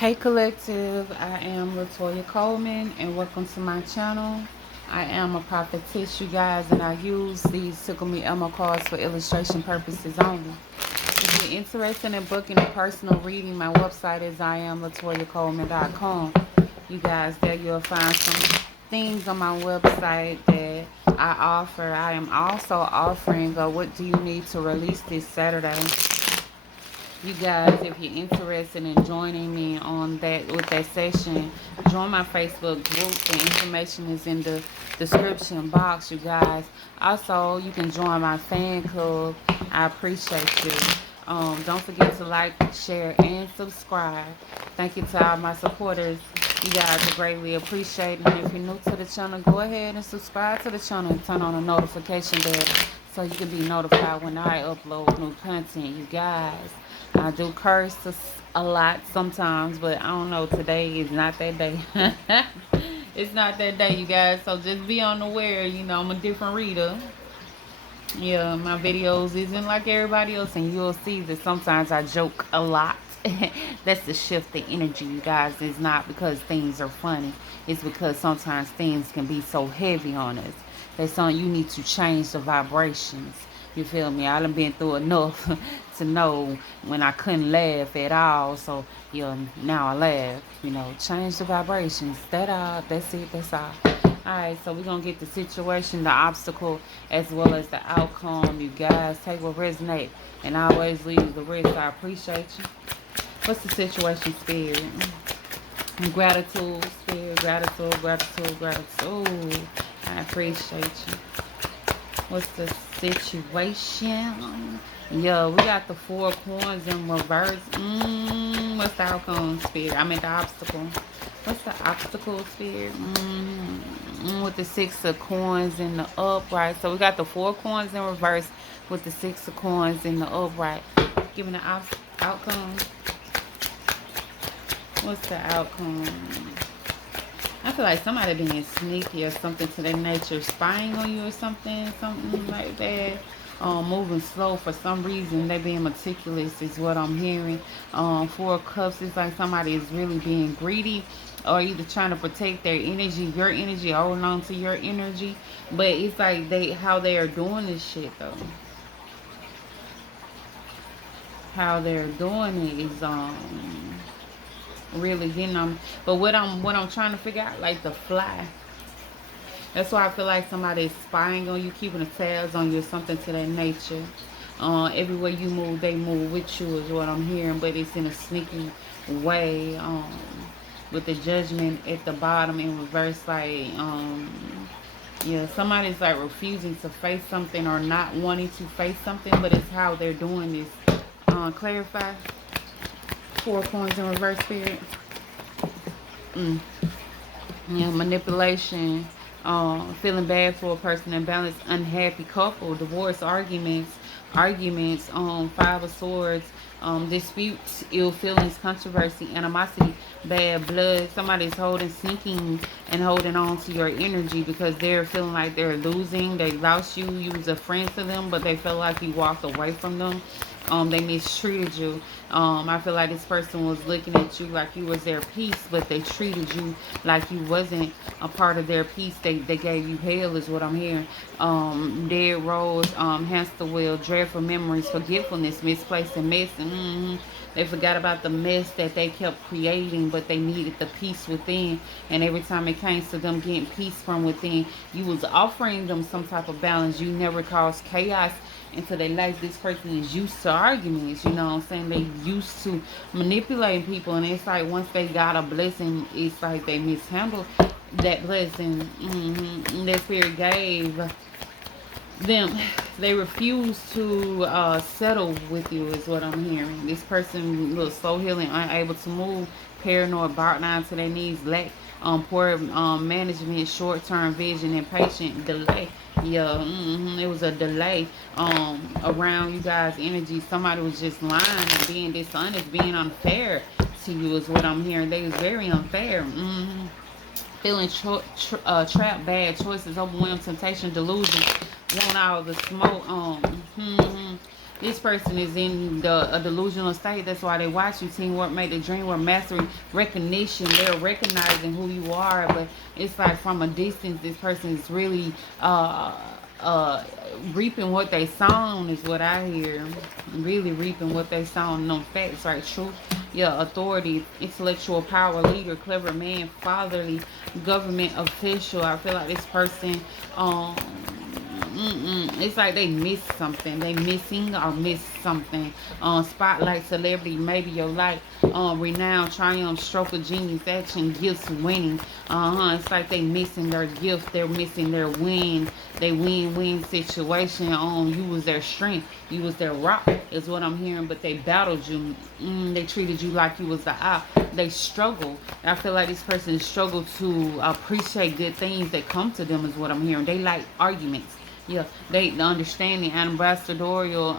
Hey collective, I am Latoya Coleman and welcome to my channel. I am a prophetess, you guys, and I use these Tickle Me Elmo cards for illustration purposes only. If you're interested in booking a personal reading, my website is iamlatoyacoleman.com. You guys, there you'll find some things on my website that I offer. I am also offering what do you need to release this Saturday. You guys, if you're interested in joining me on that with that session, join my Facebook group. The information is in the description box, you guys. Also, you can join my fan club. I appreciate you. Don't forget to like, share, and subscribe. Thank you to all my supporters. You guys are greatly appreciated. And if you're new to the channel, go ahead and subscribe to the channel and turn on the notification bell so you can be notified when I upload new content, you guys. I do curse a lot sometimes, but I don't know. Today is not that day. It's not that day, you guys. So just be unaware. You know, I'm a different reader. Yeah, my videos isn't like everybody else, and you'll see that sometimes I joke a lot. That's the shift the energy, you guys. It's not because things are funny. It's because sometimes things can be so heavy on us. That's something you need to change the vibrations. You feel me? I done been through enough to know when I couldn't laugh at all. So, yeah, now I laugh. You know, change the vibrations. That's it. That's all. Alright, so we're going to get the situation, the obstacle, as well as the outcome. You guys take what resonate and always leave the rest. I appreciate you. What's the situation, Spirit? Gratitude, Spirit. Gratitude, gratitude, gratitude. I appreciate you. What's the situation? Yeah, we got the 4 coins in reverse. What's the outcome, Spirit? I mean the obstacle. What's the obstacle, Spirit? With the 6 of coins in the upright. So we got the 4 coins in reverse with the 6 of coins in the upright. Giving the outcome. What's the outcome? I feel like somebody being sneaky or something to that nature, spying on you or something like that. Moving slow for some reason. They being meticulous is what I'm hearing. 4 of Cups is like somebody is really being greedy or either trying to protect their energy, your energy, holding on to your energy. But it's like how they are doing this shit though. How they're doing it is really getting them. But what I'm trying to figure out, like the fly. That's why I feel like somebody is spying on you, keeping the tabs on you, or something to that nature. Everywhere you move, they move with you is what I'm hearing, but it's in a sneaky way. With the Judgment at the bottom in reverse, like yeah, somebody's like refusing to face something or not wanting to face something, but it's how they're doing this. Clarify. 4 coins in reverse, Spirit. Yeah, manipulation. Feeling bad for a person, imbalance, unhappy couple, divorce, arguments, 5 of Swords, disputes, ill feelings, controversy, animosity, bad blood. Somebody's sinking and holding on to your energy because they're feeling like they're losing. They lost you. You was a friend to them, but they felt like you walked away from them. They mistreated you. I feel like this person was looking at you like you was their peace, but they treated you like you wasn't a part of their peace. They gave you hell is what I'm hearing. Dead rose, hamster wheel, dreadful memories, forgetfulness, misplaced and mess. They forgot about the mess that they kept creating, but they needed the peace within. And every time it came to them getting peace from within, you was offering them some type of balance. You never caused chaos into their life. This person is used to arguments, you know what I'm saying? They used to manipulating people, and it's like once they got a blessing, it's like they mishandled that blessing. That Spirit gave them. They refuse to settle with you is what I'm hearing. This person looks slow healing, unable to move, paranoid, brought down to their knees, lack poor management, short-term vision, impatient, delay. Yeah, it was a delay around you guys' energy. Somebody was just lying, being dishonest, being unfair to you is what I'm hearing. They was very unfair. Feeling trapped, bad choices, overwhelmed, temptation, delusion, want all the smoke. This person is in a delusional state. That's why they watch you. Teamwork make the dream work. Mastery, recognition. They're recognizing who you are, but it's like from a distance. This person is really uh reaping what they sown is what I hear. Really reaping what they sown. No facts, right? Truth. Yeah, authority, intellectual power, leader, clever man, fatherly, government official. I feel like this person it's like they miss something. They missing or miss something. Spotlight, celebrity, maybe your life. Renown, triumph, stroke of genius, action, gifts, winning. It's like they missing their gift. They're missing their win. They win-win situation. You was their strength. You was their rock, is what I'm hearing. But they battled you. They treated you like you was the eye. They struggle. I feel like this person struggled to appreciate good things that come to them, is what I'm hearing. They like arguments. Yeah, the understanding, ambassadorial.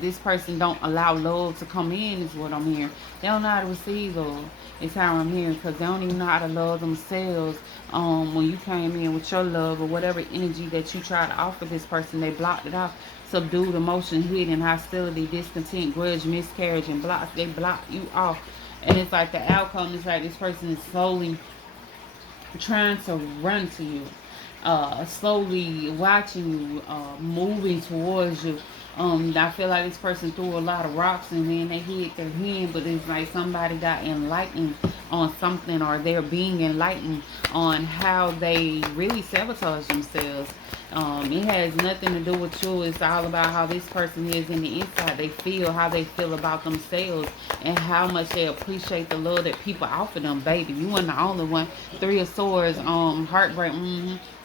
This person don't allow love to come in, is what I'm hearing. They don't know how to receive love. Is how I'm hearing, because they don't even know how to love themselves. When you came in with your love or whatever energy that you try to offer this person, they blocked it off. Subdued emotion, hidden hostility, discontent, grudge, miscarriage, and block. They block you off, and it's like the outcome is like this person is slowly trying to run to you, slowly watching you, moving towards you. I feel like this person threw a lot of rocks and then they hit their hand, but it's like somebody got enlightened on something, or they're being enlightened on how they really sabotage themselves. It has nothing to do with you. It's all about how this person is in the inside. They feel how they feel about themselves and how much they appreciate the love that people offer them. Baby, you weren't the only one. Three of Swords, heartbreak,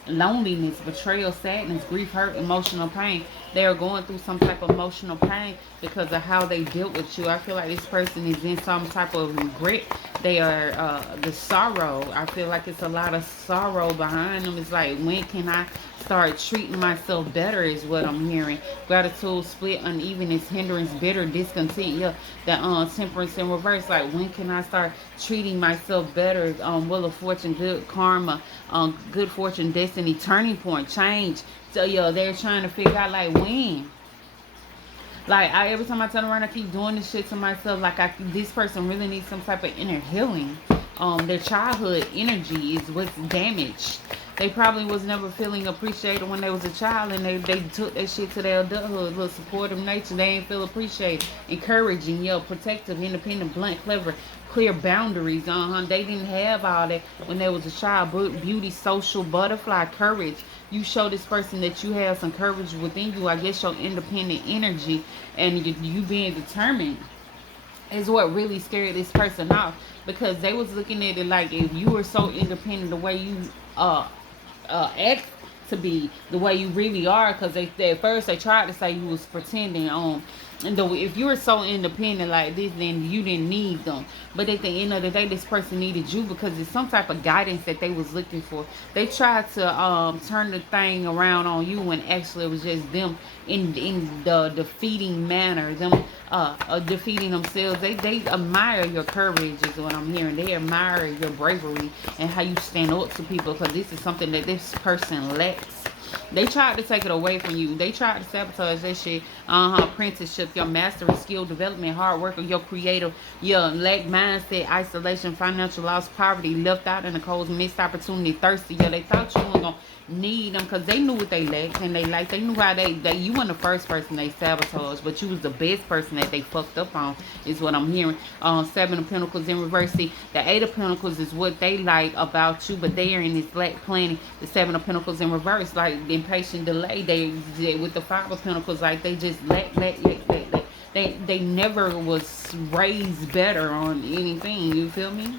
loneliness, betrayal, sadness, grief, hurt, emotional pain. They are going through some type of emotional pain because of how they dealt with you. I feel like this person is in some type of regret. They are the sorrow. I feel like it's a lot of sorrow behind them. It's like, when can I start treating myself better, is what I'm hearing. Gratitude, split, unevenness, hindrance, bitter, discontent. Yeah, the temperance in reverse. Like, when can I start treating myself better? Wheel of fortune, good karma, good fortune, destiny, turning point, change. So yeah, they're trying to figure out like when. Like, every time I turn around, I keep doing this shit to myself. Like, this person really needs some type of inner healing. Their childhood energy is what's damaged. They probably was never feeling appreciated when they was a child, and they took that shit to their adulthood. Little supportive nature, they ain't feel appreciated. Encouraging, protective, independent, blunt, clever, clear boundaries. They didn't have all that when they was a child. Beauty, social, butterfly, courage. You show this person that you have some courage within you. I guess your independent energy and you being determined is what really scared this person off, because they was looking at it like, if you were so independent the way you act to be, the way you really are, because they at first they tried to say you was pretending and though if you were so independent like this, then you didn't need them. But at the end of the day, this person needed you because it's some type of guidance that they was looking for. They tried to turn the thing around on you when actually it was just them in the defeating manner, them defeating themselves. They admire your courage, is what I'm hearing. They admire your bravery and how you stand up to people, because this is something that this person lacks. They tried to take it away from you. They tried to sabotage that shit. Apprenticeship, your mastery, skill development, hard work, or your creative, your lack mindset, isolation, financial loss, poverty, left out in the cold, missed opportunity, thirsty. Yeah, they thought you weren't gonna need them because they knew what they lacked, and they knew how they you weren't the first person they sabotaged, but you was the best person that they fucked up on, is what I'm hearing. Seven of Pentacles in reverse. See, the Eight of Pentacles is what they like about you, but they are in this lack planning. The Seven of Pentacles in reverse, like the impatient delay. They with the Five of Pentacles, like they just lack. They never was raised better on anything. You feel me?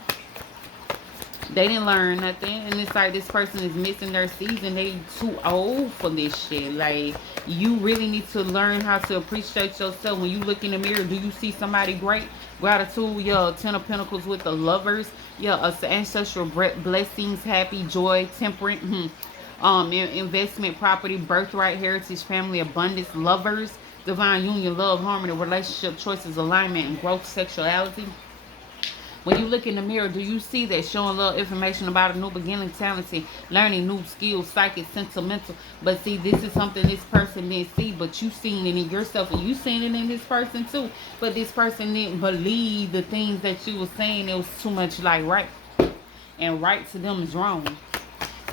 They didn't learn nothing, and it's like this person is missing their season. They too old for this shit. Like, you really need to learn how to appreciate yourself. When you look in the mirror, do you see somebody great? Gratitude, yeah, Ten of Pentacles with the Lovers, yeah, ancestral blessings, happy, joy, temperate, investment, property, birthright, heritage, family, abundance, lovers, divine union, love, harmony, relationship, choices, alignment, and growth, sexuality. When you look in the mirror, do you see that showing little information about a new beginning, talented, learning new skills, psychic, sentimental? But see, this is something this person didn't see, but you seen it in yourself, and you seen it in this person too. But this person didn't believe the things that you was saying. It was too much like right, and right to them is wrong.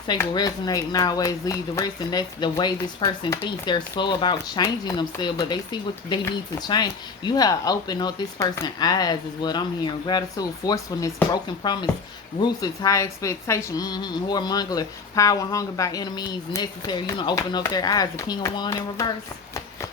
Take what resonate and always leave the rest, and that's the way this person thinks. They're slow about changing themselves, but they see what they need to change. You have opened up this person's eyes is what I'm hearing. Gratitude, forcefulness, broken promise, ruthless, high expectation, whoremonger, power, hunger by any means necessary. You know, open up their eyes. The King of Wands in reverse.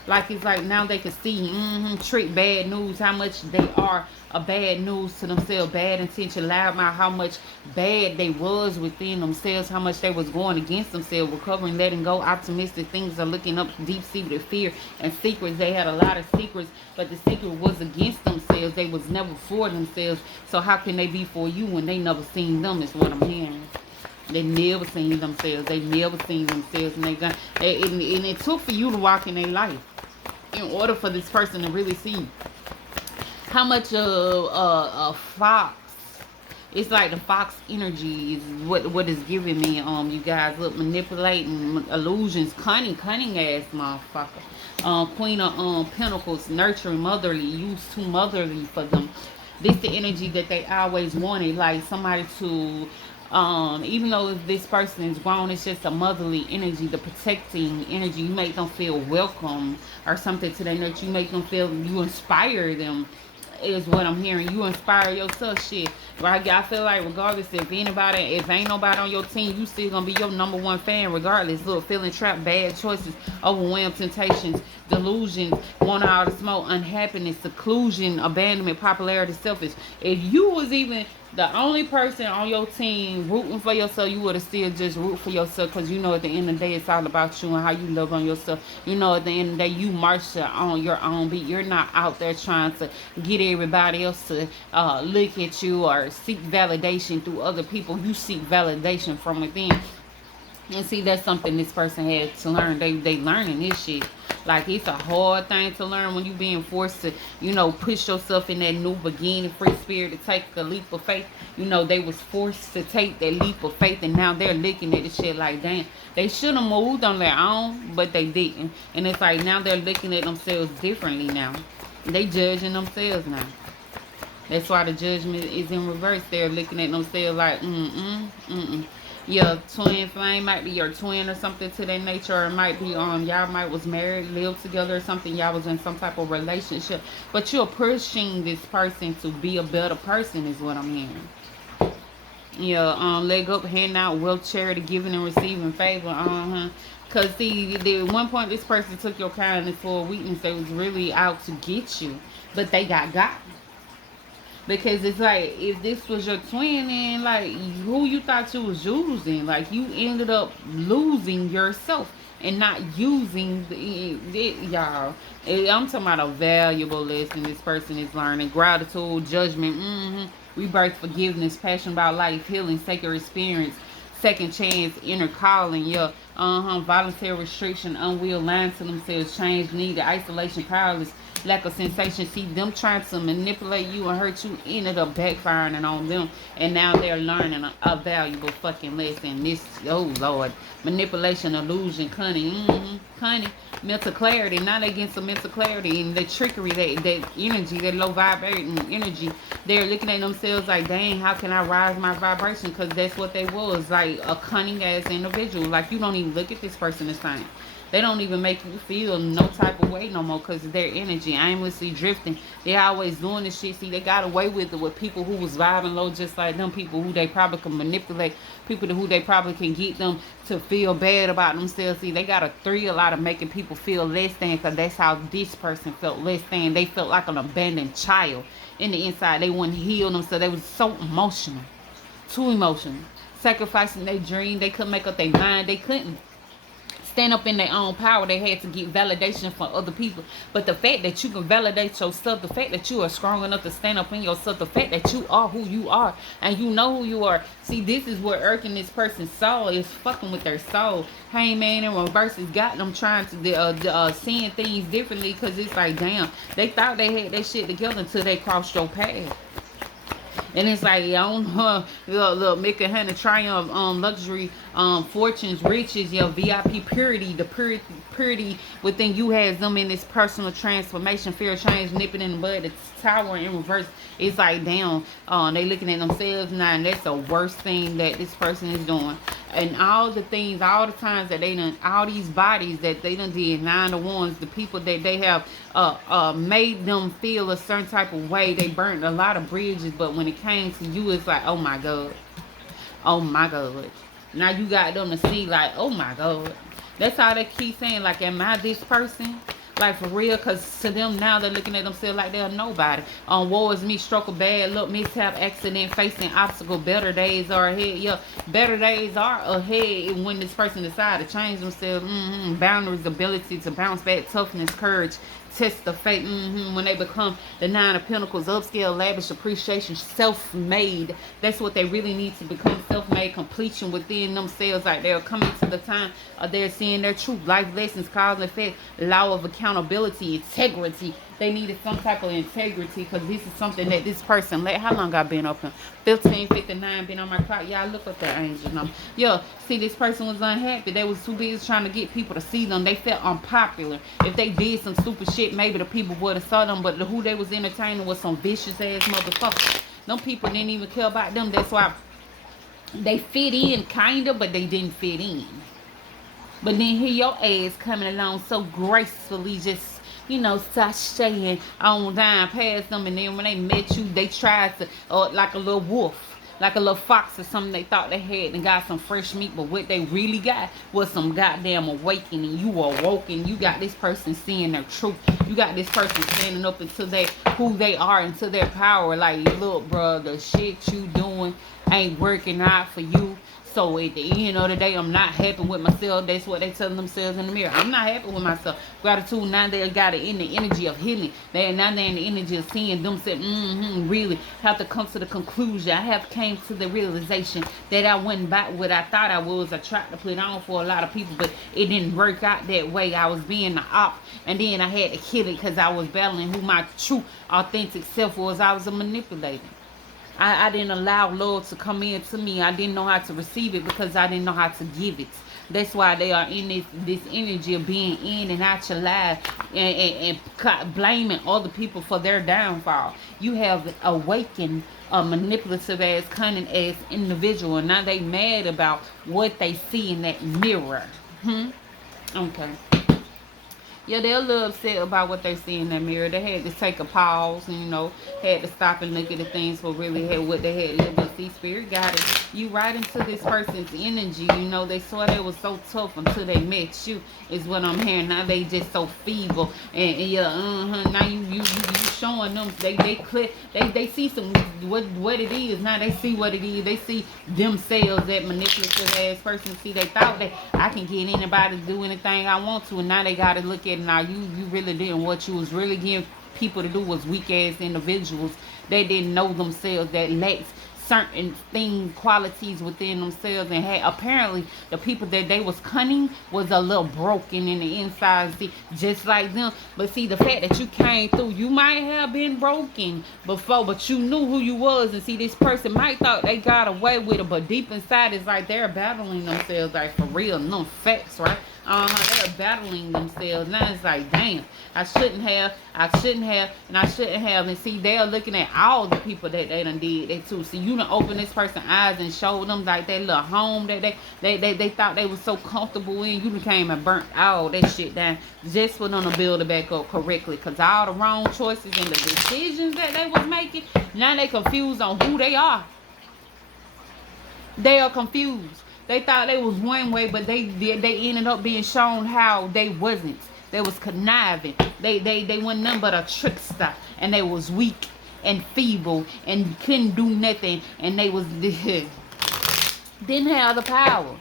Like it's like now they can see, trick, bad news, how much they are a bad news to themselves, bad intention, loud mouth, how much bad they was within themselves, how much they was going against themselves, recovering, letting go, optimistic, things are looking up, deep-seated fear and secrets. They had a lot of secrets, but the secret was against themselves. They was never for themselves. So how can they be for you when they never seen them, is what I'm hearing. They never seen themselves. They never seen themselves, and and it took for you to walk in their life in order for this person to really see how much of a fox. It's like the fox energy is what is giving me. You guys look, manipulating, illusions, cunning ass motherfucker. Queen of Pentacles, nurturing, motherly, used too motherly for them. This the energy that they always wanted, like somebody to. Even though if this person is grown, it's just a motherly energy, the protecting energy. You make them feel welcome or something to their nurture. You make them feel, you inspire them, is what I'm hearing. You inspire yourself, shit. Right? I feel like regardless if ain't nobody on your team, you still gonna be your #1 fan regardless. Look, feeling trapped, bad choices, overwhelmed, temptations, delusions, wanting all the smoke, unhappiness, seclusion, abandonment, popularity, selfish. If you was even the only person on your team rooting for yourself, you would have still just root for yourself, because you know at the end of the day it's all about you and how you love on yourself. You know at the end of the day you march on your own beat. You're not out there trying to get everybody else to look at you or seek validation through other people. You seek validation from within. And see, that's something this person had to learn. They learning this shit. Like, it's a hard thing to learn when you being forced to, you know, push yourself in that new beginning, free spirit, to take a leap of faith. You know, they was forced to take that leap of faith, and now they're looking at the shit like, damn, they should have moved on their own, but they didn't. And it's like now they're looking at themselves differently now. They judging themselves now. That's why the judgment is in reverse. They're looking at themselves like, Your twin flame might be your twin or something to that nature, or it might be y'all might was married, lived together or something. Y'all was in some type of relationship, but you're pushing this person to be a better person, is what I'm hearing. Yeah, leg up, handing out wealth, charity, giving and receiving favor. Cause see, at one point this person took your kindness for a weakness. They was really out to get you, but they got gotten. Because it's like, if this was your twin, then like, who you thought you was using, like, you ended up losing yourself and not using y'all. I'm talking about a valuable lesson this person is learning. Gratitude, judgment, rebirth, forgiveness, passion about life, healing, sacred experience, second chance, inner calling, voluntary restriction, unwill, lying to themselves, change needed, isolation, powerless, lack of sensation. See, them trying to manipulate you and hurt you ended up backfiring on them, and now they're learning a valuable fucking lesson. This, oh Lord, manipulation, illusion, cunning, mental clarity. Now they get some mental clarity, and the trickery, that energy, that low vibrating energy. They're looking at themselves like, dang, how can I rise my vibration? Because that's what they was, like a cunning ass individual. Like, you don't even look at this person the same. They don't even make you feel no type of way no more, because of their energy, aimlessly drifting. They're always doing this shit. See, they got away with it with people who was vibing low just like them, people who they probably can manipulate, people who they probably can get them to feel bad about themselves. See, they got a thrill out of making people feel less than, because that's how this person felt less than. They felt like an abandoned child in the inside. They wouldn't heal themselves. They was so emotional, too emotional, sacrificing their dream. They couldn't make up their mind. They couldn't stand up in their own power. They had to get validation from other people. But the fact that you can validate yourself, the fact that you are strong enough to stand up in yourself, the fact that you are who you are and you know who you are. See, this is what irking this person's soul, is fucking with their soul. Hangman in reverse has got them trying to seeing things differently, because it's like, damn, they thought they had that shit together until they crossed your path. And it's like, I don't know, look, make a hand of triumph, luxury, fortunes, riches, your VIP purity, the purity within you has them in this personal transformation, fear, change, nipping in the bud, it's tower in reverse. It's like, damn, they looking at themselves now, and that's the worst thing that this person is doing. And all the things, all the times that they done, all these bodies that they done did, 9 to 1s, the people that they have made them feel a certain type of way. They burnt a lot of bridges, but when it came to you, it's like, oh my God. Oh my God. Now you got them to see like, oh my God. That's how they keep saying, like, am I this person? Like, for real, because to them now, they're looking at themselves like they're nobody. Woe is me, stroke of bad luck, mishap, accident, facing obstacle, better days are ahead. Yeah, better days are ahead when this person decides to change themselves. Boundaries, ability to bounce back, toughness, courage, test of fate. When they become the 9 of Pentacles, upscale, lavish, appreciation, self-made. That's what they really need to become, self-made, completion within themselves. Like, they're coming to the time of they're seeing their truth, life lessons, cause and effect, law of accountability, integrity. They needed some type of integrity, because this is something that this person let. How long I've been open? 15:59 been on my clock. Y'all look up that angel number. Yeah, see, this person was unhappy. They was too busy trying to get people to see them. They felt unpopular. If they did some stupid shit, maybe the people would have saw them, but who they was entertaining was some vicious ass motherfuckers. Them people didn't even care about them. That's why they fit in, kinda, but they didn't fit in. But then here your ass coming along so gracefully, just, you know, sashaying on down past them. And then when they met you, they tried to, like a little wolf, like a little fox or something. They thought they had and got some fresh meat, but what they really got was some goddamn awakening. You awoken. You got this person seeing their truth. You got this person standing up into who they are, into their power. Like, look, bro, the shit you doing ain't working out for you. So at the end of the day, I'm not happy with myself. That's what they tell themselves in the mirror. I'm not happy with myself. Gratitude, now they got it in the energy of healing. Now they're in the energy of seeing themselves. Really have to come to the conclusion. I have came to the realization that I went back what I thought I was. I tried to put it on for a lot of people, but it didn't work out that way. I was being the op, and then I had to kill it because I was battling who my true, authentic self was. I was a manipulator. I didn't allow love to come into me. I didn't know how to receive it because I didn't know how to give it. That's why they are in this energy of being in and out your life and blaming other people for their downfall. You have awakened a manipulative ass, cunning ass individual, and now they mad about what they see in that mirror. Okay. Yeah, they're a little upset about what they see in that mirror. They had to take a pause and, you know, had to stop and look at the things for really what they had lived and see. Spirit got it. You right into this person's energy. You know, they saw they was so tough until they met you, is what I'm hearing. Now they just so feeble. And yeah, now you showing them, they see some what it is. Now they see what it is. They see themselves, that manipulative ass person. See, they thought that I can get anybody to do anything I want to, and now they gotta look at it. Now you really didn't. What you was really getting people to do was weak ass individuals. They didn't know themselves, that lacked certain qualities within themselves, and had apparently the people that they was cunning was a little broken in the inside, see, just like them. But see, the fact that you came through, you might have been broken before, but you knew who you was. And see, this person might thought they got away with it, but deep inside it's like they're battling themselves, like, for real, no facts, right? They're battling themselves. Now it's like, damn, I shouldn't have, and I shouldn't have. And see, they're looking at all the people that they done did that too. See, you done open this person's eyes and showed them like that little home that they thought they was so comfortable in. You done came and burnt all that shit down just for them to build it back up correctly. Because all the wrong choices and the decisions that they was making, now they confused on who they are. They are confused. They thought they was one way, but they ended up being shown how they wasn't. They was conniving. They weren't nothing but a trickster, and they was weak and feeble and couldn't do nothing, and they was didn't have the power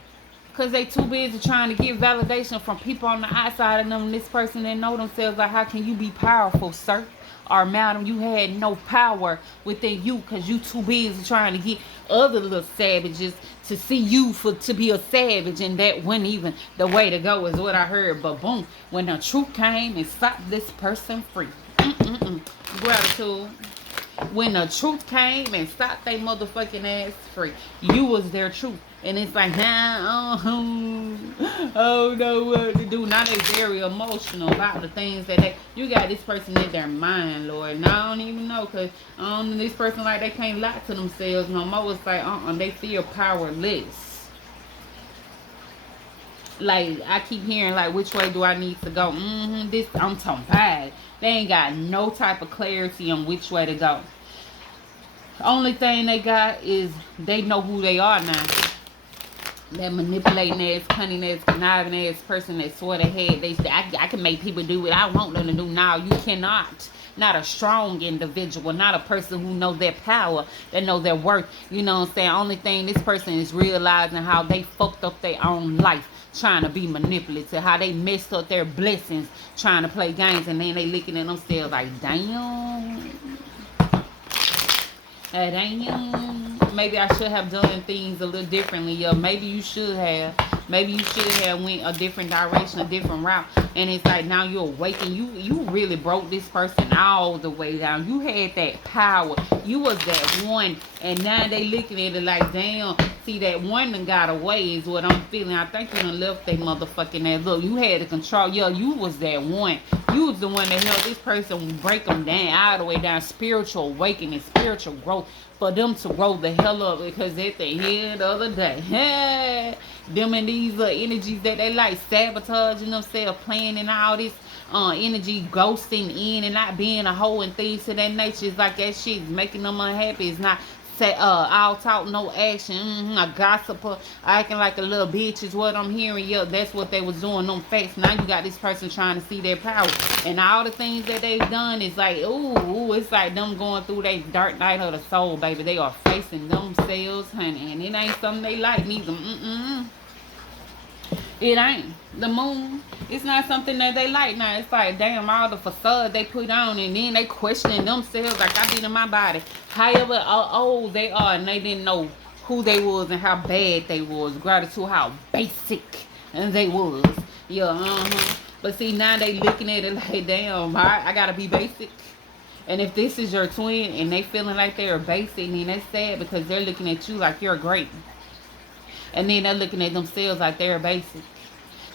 because they too busy trying to get validation from people on the outside of them. And this person didn't know themselves. Like, how can you be powerful, sir? Or madam, you had no power within you because you too busy trying to get other little savages to see you to be a savage, and that wasn't even the way to go, is what I heard. But boom, when the truth came and stopped this person free. Gratitude. When the truth came and stopped they motherfucking ass free, you was their truth. And it's like, nah, oh no, what to do. Now they very emotional about the things that you got this person in their mind, Lord. Now I don't even know, because this person, like, they can't lie to themselves no more. It's like, they feel powerless. Like, I keep hearing, like, which way do I need to go? This, I'm talking bad. They ain't got no type of clarity on which way to go. Only thing they got is they know who they are now. That manipulating ass, cunning ass, conniving ass person that swore they had. They say, I can make people do what I want them to do. Now you cannot. Not a strong individual, not a person who knows their power, that knows their worth. You know what I'm saying? Only thing this person is realizing how they fucked up their own life, trying to be manipulative, how they messed up their blessings, trying to play games, and then they looking at themselves like, damn. Damn, maybe I should have done things a little differently. Yeah, maybe you should have. Maybe you should have went a different direction, a different route. And it's like, now you're awakened. You really broke this person all the way down. You had that power. You was that one. And now they looking at it like, damn, see, that one done got away is what I'm feeling. I think you done left that motherfucking ass. Look, you had the control. Yeah, you was that one. You was the one that helped this person break them down, all the way down. Spiritual awakening, spiritual growth. For them to grow the hell up, because at the end of the day, them and these energies that they like sabotaging themselves, playing in all this energy, ghosting in and not being a hoe and things to that nature. It's like that shit is making them unhappy. It's not all talk, no action. A gossiper, acting like a little bitch is what I'm hearing. Yeah, that's what they was doing, them facts. Now you got this person trying to see their power. And all the things that they've done is like, ooh, it's like them going through their dark night of the soul, baby. They are facing themselves, honey. And it ain't something they like neither. It ain't. The moon, it's not something that they like now. It's like, damn, all the facade they put on, and then they questioning themselves like, I did in my body. However old they are, and they didn't know who they was and how bad they was. Gratitude, how basic they was. Yeah, But see, now they looking at it like, damn, I gotta be basic. And if this is your twin and they feeling like they're basic, then that's sad, because they're looking at you like you're great. And then they're looking at themselves like they're basic.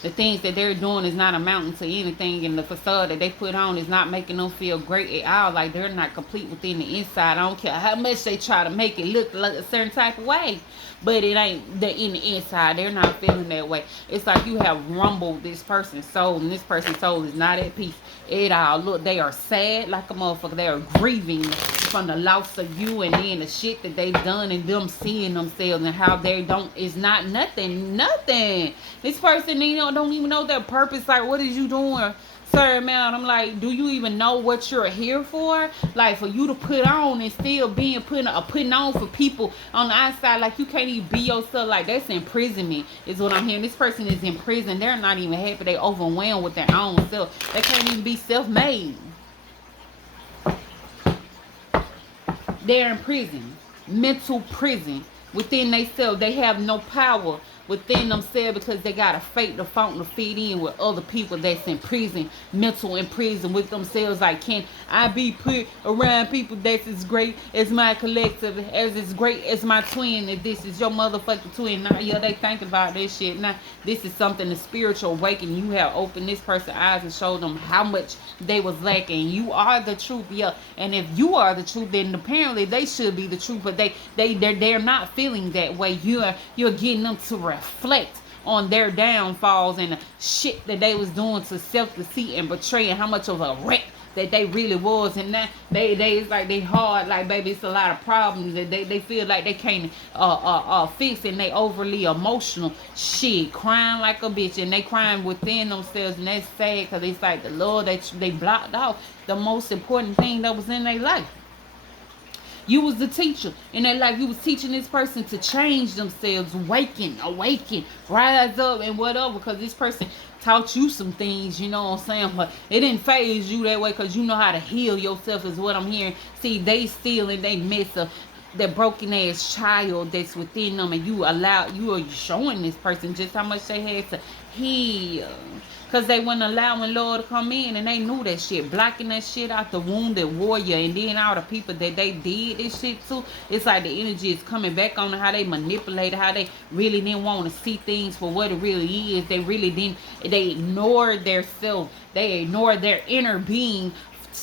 The things that they're doing is not amounting to anything, and the facade that they put on is not making them feel great at all. Like, they're not complete within the inside. I don't care how much they try to make it look like a certain type of way, but it ain't in the inside. They're not feeling that way. It's like you have rumbled this person's soul, and this person's soul is not at peace at all. Look, they are sad like a motherfucker. They are grieving from the loss of you, and then the shit that they've done, and them seeing themselves and how they don't, is not nothing. This person, don't even know their purpose. Like, what is you doing, sir, man? I'm like, do you even know what you're here for? Like, for you to put on and still being putting on for people on the outside, like you can't even be yourself. Like, that's imprisonment is what I'm hearing. This person is in prison. They're not even happy. They overwhelmed with their own self. They can't even be self-made. They're in prison, mental prison within themselves. They have no power within themselves, because they got to fake the funk to fit in with other people that's in prison, mental in prison with themselves. Like, can I be put around people that's as great as my collective, as great as my twin, if this is your motherfucking twin? Now, yeah, they think about this shit. Now, this is something, the spiritual awakening. You have opened this person's eyes and showed them how much they was lacking. You are the truth, yeah. And if you are the truth, then apparently they should be the truth, but they're not feeling that way. You're getting them to reflect on their downfalls and the shit that they was doing to self-deceit and betraying how much of a wreck that they really was. And now they it's like they hard, like, baby, it's a lot of problems that they feel like they can't fix, and they overly emotional shit, crying like a bitch, and they crying within themselves. And that's sad, because it's like the Lord, they blocked off the most important thing that was in their life. You was the teacher in their life. You was teaching this person to change themselves, awaken, rise up and whatever, because this person taught you some things, you know what I'm saying? But it didn't phase you that way, because you know how to heal yourself is what I'm hearing. See, they still in they midst of that broken ass child that's within them, and you are showing this person just how much they had to heal. Because they wasn't allowing Lord to come in, and they knew that shit. Blocking that shit out the wounded warrior. And then all the people that they did this shit to, it's like the energy is coming back on how they manipulated, how they really didn't want to see things for what it really is. They really didn't. They ignored their self. They ignored their inner being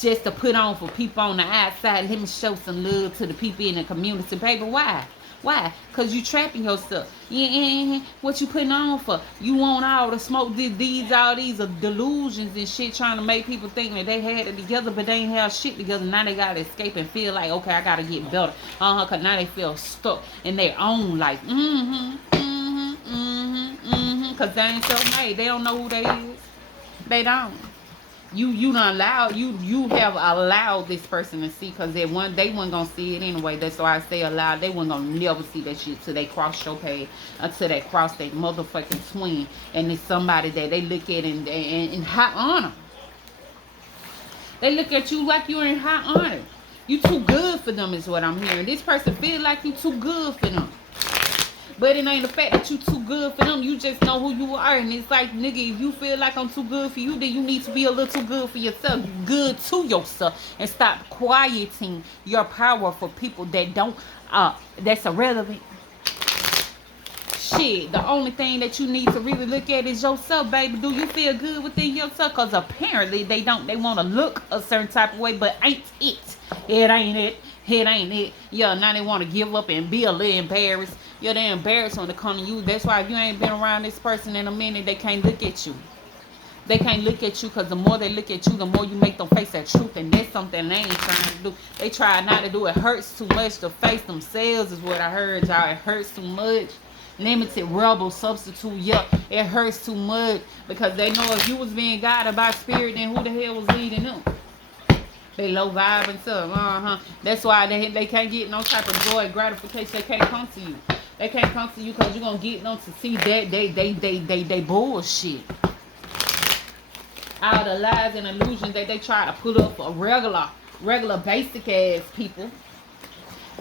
just to put on for people on the outside. Let me show some love to the people in the community. Baby, why? Why? Because you trapping yourself. Yeah, what you putting on for? You want all the smoke, all these delusions and shit, trying to make people think that they had it together, but they ain't have shit together. Now they gotta escape and feel like, okay, I gotta get better. Because now they feel stuck in their own life. Because they ain't self-made. They don't know who they is. They don't. You done allowed, you have allowed this person to see, because they wasn't gonna see it anyway. That's why I say allowed. They wasn't gonna never see that shit till they cross your page, until they cross that motherfucking swing, and it's somebody that they look at in high honor. They look at you like you're in high honor. You too good for them is what I'm hearing. This person feel like you too good for them. But it ain't the fact that you too good for them. You just know who you are. And it's like, nigga, if you feel like I'm too good for you, then you need to be a little too good for yourself. Good to yourself. And stop quieting your power for people that don't, that's irrelevant. Shit, the only thing that you need to really look at is yourself, baby. Do you feel good within yourself? Because apparently they don't. They want to look a certain type of way, but ain't it. It ain't it. It ain't it. Yeah, now they want to give up and be a little embarrassed. Yeah, they're embarrassed when they come to you. That's why if you ain't been around this person in a minute, they can't look at you. They can't look at you, because the more they look at you, the more you make them face that truth. And that's something they ain't trying to do. They try not to do it. Hurts too much to face themselves is what I heard, y'all. It hurts too much. Limited rebel substitute. Yeah, it hurts too much, because they know if you was being guided by spirit, then who the hell was leading them? They low vibe and stuff. That's why they can't get no type of joy, gratification. They can't come to you. They can't come to you because you're going to get them to see that they bullshit. All the lies and illusions that they try to put up for regular basic ass people.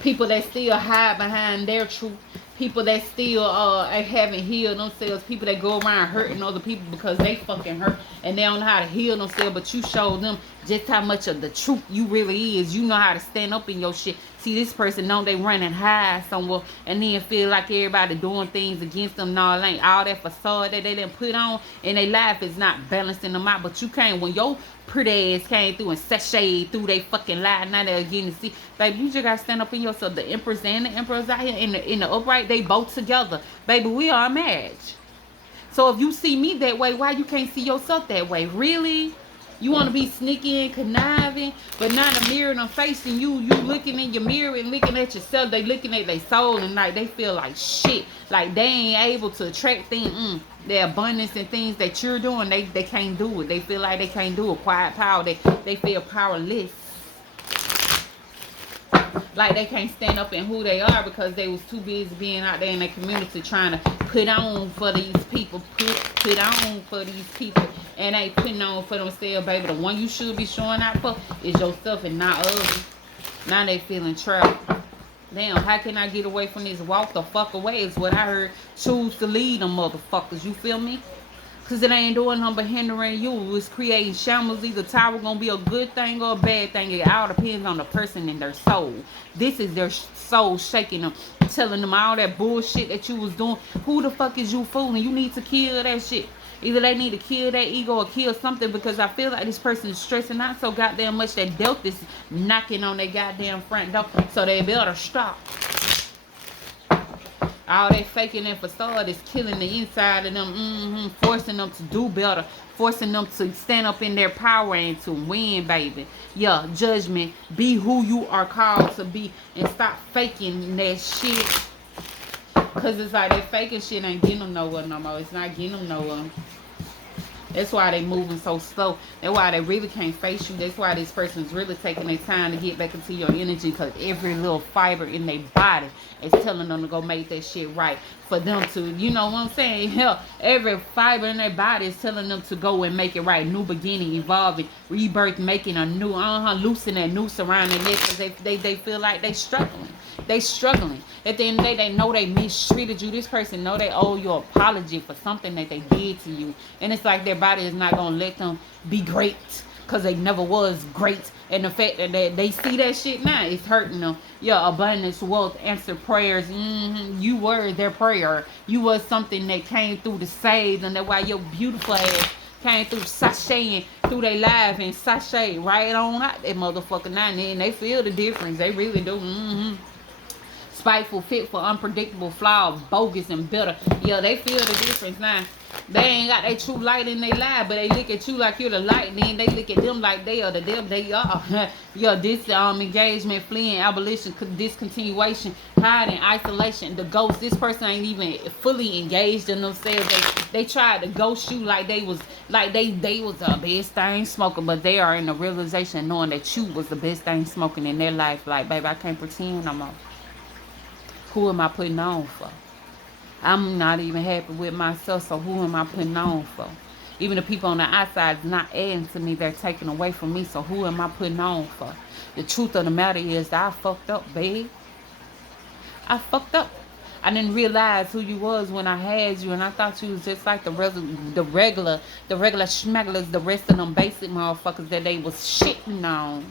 People that still hide behind their truth. People that still haven't healed themselves. People that go around hurting other people because they fucking hurt and they don't know how to heal themselves. But you showed them just how much of the truth you really is. You know how to stand up in your shit. See, this person know they running high somewhere and then feel like everybody doing things against them. No, it ain't all that facade that they didn't put on, and their life is not balancing them out. But you can't, when your pretty ass came through and sashayed through they fucking lie, now they're getting to see. Baby, you just gotta stand up in yourself. The Empress and the Emperor's out here in the upright, they both together. Baby, we are a match. So if you see me that way, why you can't see yourself that way? Really? You want to be sneaky and conniving, but not a mirror and facing you. You looking in your mirror and looking at yourself. They looking at their soul, and like they feel like shit. Like they ain't able to attract things, the abundance and things that you're doing. They can't do it. They feel like they can't do it. Quiet power. They feel powerless. Like they can't stand up in who they are because they was too busy being out there in the community trying to put on for these people. Put on for these people. And ain't putting on for themselves, baby. The one you should be showing out for is yourself and not others. Now they feeling trapped. Damn, how can I get away from this? Walk the fuck away is what I heard. Choose to lead them motherfuckers. You feel me? Because it ain't doing nothing but hindering you. It's creating shambles. Either tower going to be a good thing or a bad thing. It all depends on the person and their soul. This is their soul shaking them. Telling them all that bullshit that you was doing. Who the fuck is you fooling? You need to kill that shit. Either they need to kill that ego or kill something, because I feel like this person is stressing out so goddamn much that death is knocking on their goddamn front door. So they better stop. All that faking and facade is killing the inside of them, forcing them to do better, forcing them to stand up in their power and to win, baby. Yeah, judgment. Be who you are called to be and stop faking that shit. Because it's like that faking shit ain't getting them nowhere no more. It's not getting them nowhere. That's why they moving so slow. That's why they really can't face you. That's why this person's really taking their time to get back into your energy, because every little fiber in their body is telling them to go make that shit right. For them to, you know what I'm saying? Hell, every fiber in their body is telling them to go and make it right. New beginning, evolving, rebirth, making a new, loosen that noose around their neck, because they feel like they struggling. They struggling. At the end of the day, they know they mistreated you. This person know they owe you an apology for something that they did to you. And it's like their body is not going to let them be great because they never was great. And the fact that they see that shit now, it's hurting them. Yeah, abundance, wealth, answered prayers. You were their prayer. You was something that came through to save them. That's why your beautiful ass came through sashaying through their life and sashay right on out that motherfucker now. And they feel the difference. They really do. Spiteful, fitful, unpredictable, flawed, bogus, and bitter. Yeah, they feel the difference now. They ain't got that true light in their life, but they look at you like you're the light, and then they look at them like they are the devil they are. Yeah, this engagement, fleeing, abolition, discontinuation, hiding, isolation, the ghost. This person ain't even fully engaged in themselves. They tried to ghost you like they was the best thing smoking, but they are in the realization knowing that you was the best thing smoking in their life. Like, baby, I can't pretend no more. Who am I putting on for? I'm not even happy with myself, so who am I putting on for? Even the people on the outside is not adding to me, they're taking away from me, so who am I putting on for? The truth of the matter is that I fucked up, babe. I fucked up. I didn't realize who you was when I had you, and I thought you was just like the regular schmagglers, the rest of them basic motherfuckers that they was shitting on.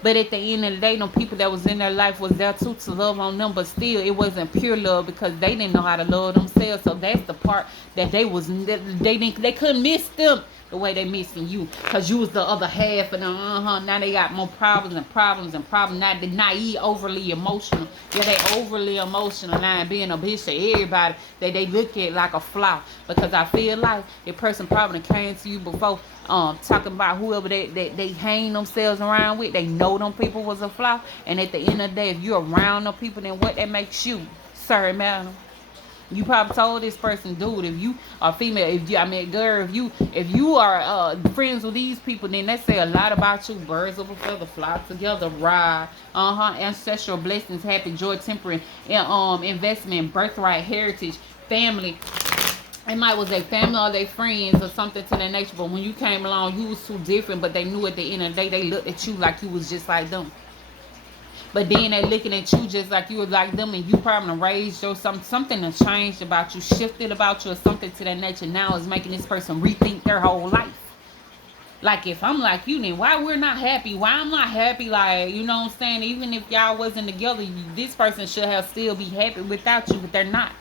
But at the end of the day, them people that was in their life was there too to love on them, but still it wasn't pure love because they didn't know how to love themselves. So that's the part that they couldn't miss them the way they missing you, because you was the other half of them. Now they got more problems. Now they're naive, overly emotional. Yeah, they overly emotional now, and being a bitch to everybody that they look at like a flaw. Because I feel like the person probably came to you before, talking about whoever they hang themselves around with. They know them people was a flaw, and at the end of the day, if you're around them people, then what that makes you, sir, madam? You probably told this person, dude, if you are female, girl, if you are friends with these people, then that say a lot about you. Birds of a feather flock together, ride. Ancestral blessings, happy, joy, temperance, investment, birthright, heritage, family. It might was their family or their friends or something to that nature, but when you came along, you was too different, but they knew at the end of the day, they looked at you like you was just like them. But then they looking at you just like you were like them, and you probably raised or something has changed about you, shifted about you, or something to that nature. Now is making this person rethink their whole life. Like, if I'm like you, then why we're not happy? Why I'm not happy? Like, you know what I'm saying? Even if y'all wasn't together, this person should have still be happy without you, but they're not.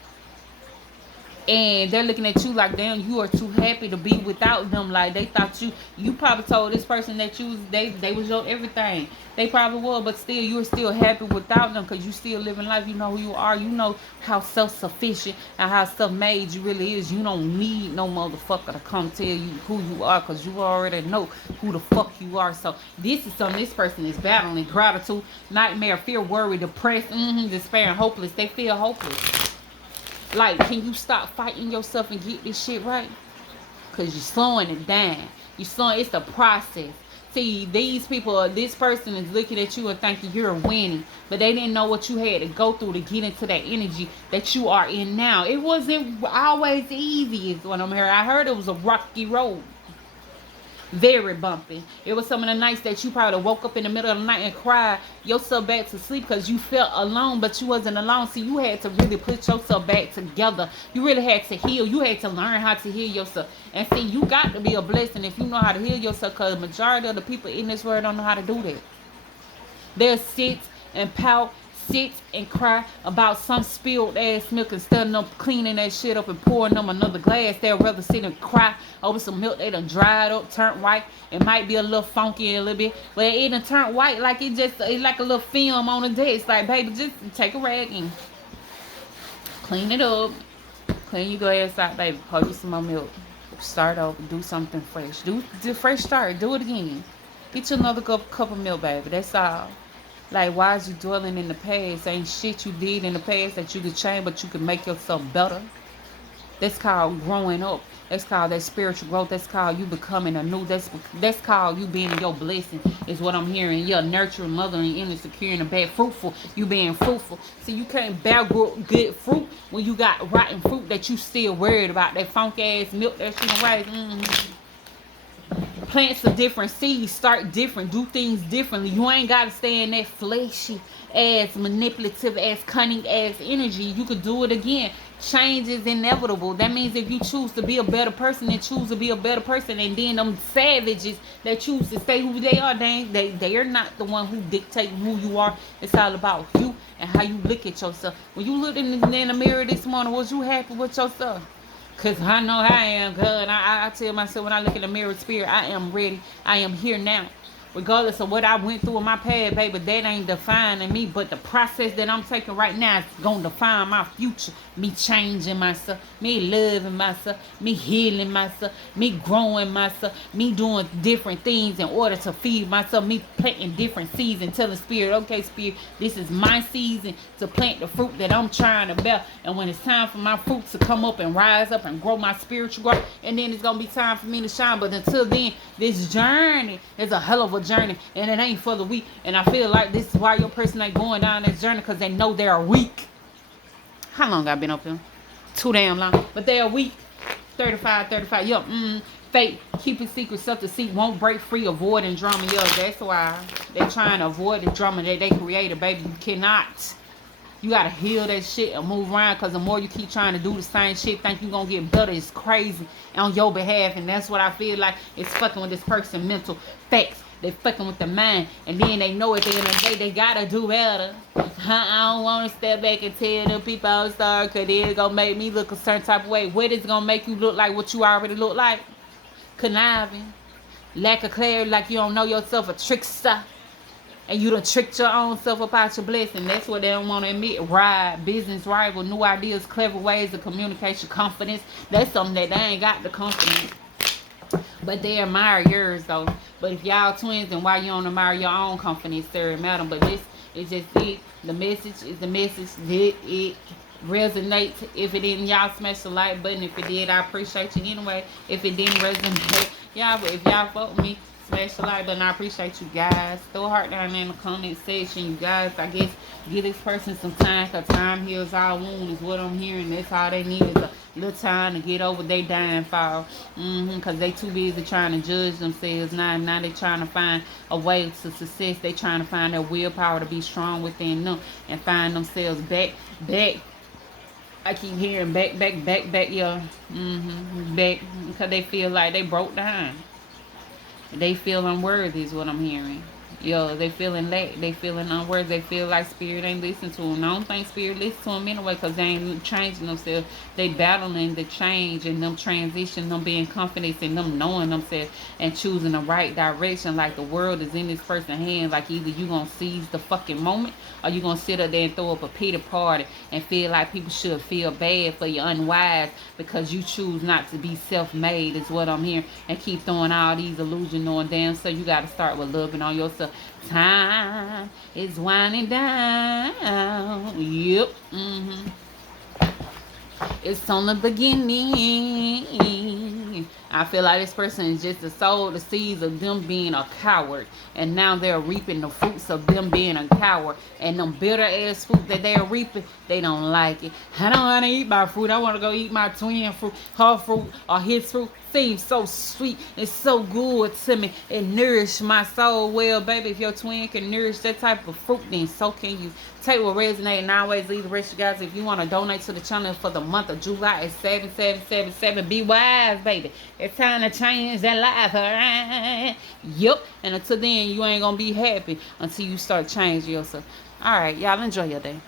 And they're looking at you like, damn, you are too happy to be without them. Like, they thought you probably told this person that they was your everything. They probably were, but still, you were still happy without them because you still living life. You know who you are. You know how self-sufficient and how self-made you really is. You don't need no motherfucker to come tell you who you are because you already know who the fuck you are. So this is something this person is battling. Gratitude, nightmare, fear, worry, depressed, despair, and hopeless. They feel hopeless. Like, can you stop fighting yourself and get this shit right? Because you're slowing it down. It's a process. See, these people, this person is looking at you and thinking you're winning. But they didn't know what you had to go through to get into that energy that you are in now. It wasn't always easy is what I'm hearing. I heard it was a rocky road. Very bumpy. It was some of the nights that you probably woke up in the middle of the night and cried yourself back to sleep because you felt alone, but you wasn't alone. See, you had to really put yourself back together. You really had to heal. You had to learn how to heal yourself. And see, you got to be a blessing if you know how to heal yourself, because the majority of the people in this world don't know how to do that. They'll sit and pout, sit and cry about some spilled ass milk instead of them cleaning that shit up and pouring them another glass. They'll rather sit and cry over some milk they done dried up, turned white. It might be a little funky a little bit, but it done turned white like it's like a little film on the desk. Like, baby, just take a rag and clean it up. Clean your glass out, baby. Pour you some more milk. Start over. Do something fresh. Do fresh start. Do it again. Get you another cup of milk, baby. That's all. Like, why is you dwelling in the past? Ain't shit you did in the past that you could change, but you could make yourself better. That's called growing up. That's called that spiritual growth. That's called you becoming a new. That's called you being your blessing, is what I'm hearing. You're nurturing, mothering, inner, securing, and bad, fruitful. You being fruitful. See, you can't bear good fruit when you got rotten fruit that you still worried about. That funk ass milk that you raised. plant some different seeds, start different, do things differently. You ain't got to stay in that fleshy ass, manipulative ass, cunning ass energy. You could do it again. Change is inevitable. That means if you choose to be a better person, then choose to be a better person. And then them savages that choose to stay who they are, they are not the one who dictate who you are. It's all about you and how you look at yourself. When you looked in the mirror this morning, was you happy with yourself? Because I know I am good. I tell myself when I look in the mirror, spirit, I am ready. I am here now. Regardless of what I went through in my past, baby, that ain't defining me. But the process that I'm taking right now is going to define my future. Me changing myself, me loving myself, me healing myself, me growing myself, me doing different things in order to feed myself, me planting different seeds and telling spirit, okay, spirit, this is my season to plant the fruit that I'm trying to bear. And when it's time for my fruit to come up and rise up and grow my spiritual growth, and then it's going to be time for me to shine. But until then, this journey is a hell of a journey, and it ain't for the weak. And I feel like this is why your person ain't going down this journey, because they know they're weak. How long I been up here? Too damn long. But they are weak. 35. Yup. Fake. Keep it secret. Stuff to see. Won't break free. Avoiding drama. Yo, that's why they trying to avoid the drama that they created, baby. You cannot. You gotta heal that shit and move around, because the more you keep trying to do the same shit, think you gonna get better. It's crazy on your behalf, and that's what I feel like it's fucking with this person mental. Facts. They fucking with the mind, and then they know at the end of the day they gotta do better. I don't want to step back and tell them people I'm sorry, because it's gonna make me look a certain type of way. What is gonna make you look like what you already look like? Conniving, lack of clarity, like you don't know yourself, a trickster, and you done tricked your own self up out your blessing. That's what they don't want to admit. Ride, business rival, new ideas, clever ways of communication, confidence. That's something that they ain't got the confidence. But they admire yours though. But if y'all twins, then why you don't admire your own confidence, sir, madam? But this is just it. The message is the message. Did it resonate? If it didn't, y'all smash the like button. If it did, I appreciate you anyway. If it didn't resonate, y'all, if y'all fuck with me, smash the like button. I appreciate you guys. Throw a heart down there in the comment section, you guys. I guess give this person some time, because time heals all wounds is what I'm hearing. That's all they need is a little time to get over their downfall. Because they too busy trying to judge themselves. Now they trying to find a way to success. They trying to find their willpower to be strong within them and find themselves back. I keep hearing back, yeah. Back, because they feel like they broke down. They feel unworthy is what I'm hearing. Yo, they feeling lack. They feeling unworthy. They feel like spirit ain't listening to them. I don't think spirit listens to them anyway, because they ain't changing themselves. They battling the change and them transition, them being confident and them knowing themselves and choosing the right direction. Like the world is in this person's hands. Like either you gonna seize the fucking moment, or you gonna sit up there and throw up a pity party and feel like people should feel bad for you unwise because you choose not to be self-made is what I'm hearing. And keep throwing all these illusions on them. So you got to start with loving on yourself. Time is winding down. Yep. It's on the beginning. I feel like this person is just the soul, the seeds of them being a coward. And now they're reaping the fruits of them being a coward. And them bitter ass fruit that they're reaping, they don't like it. I don't want to eat my fruit. I want to go eat my twin fruit, her fruit, or his fruit. Seems so sweet. It's so good to me. It nourished my soul. Well, baby, if your twin can nourish that type of fruit, then so can you. Take what resonates and always leave the rest, you guys. If you want to donate to the channel for the month of July, it's 7777. Be wise, baby. It's time to change that life, alright? Yup. And until then, you ain't gonna be happy until you start changing yourself. Alright, y'all enjoy your day.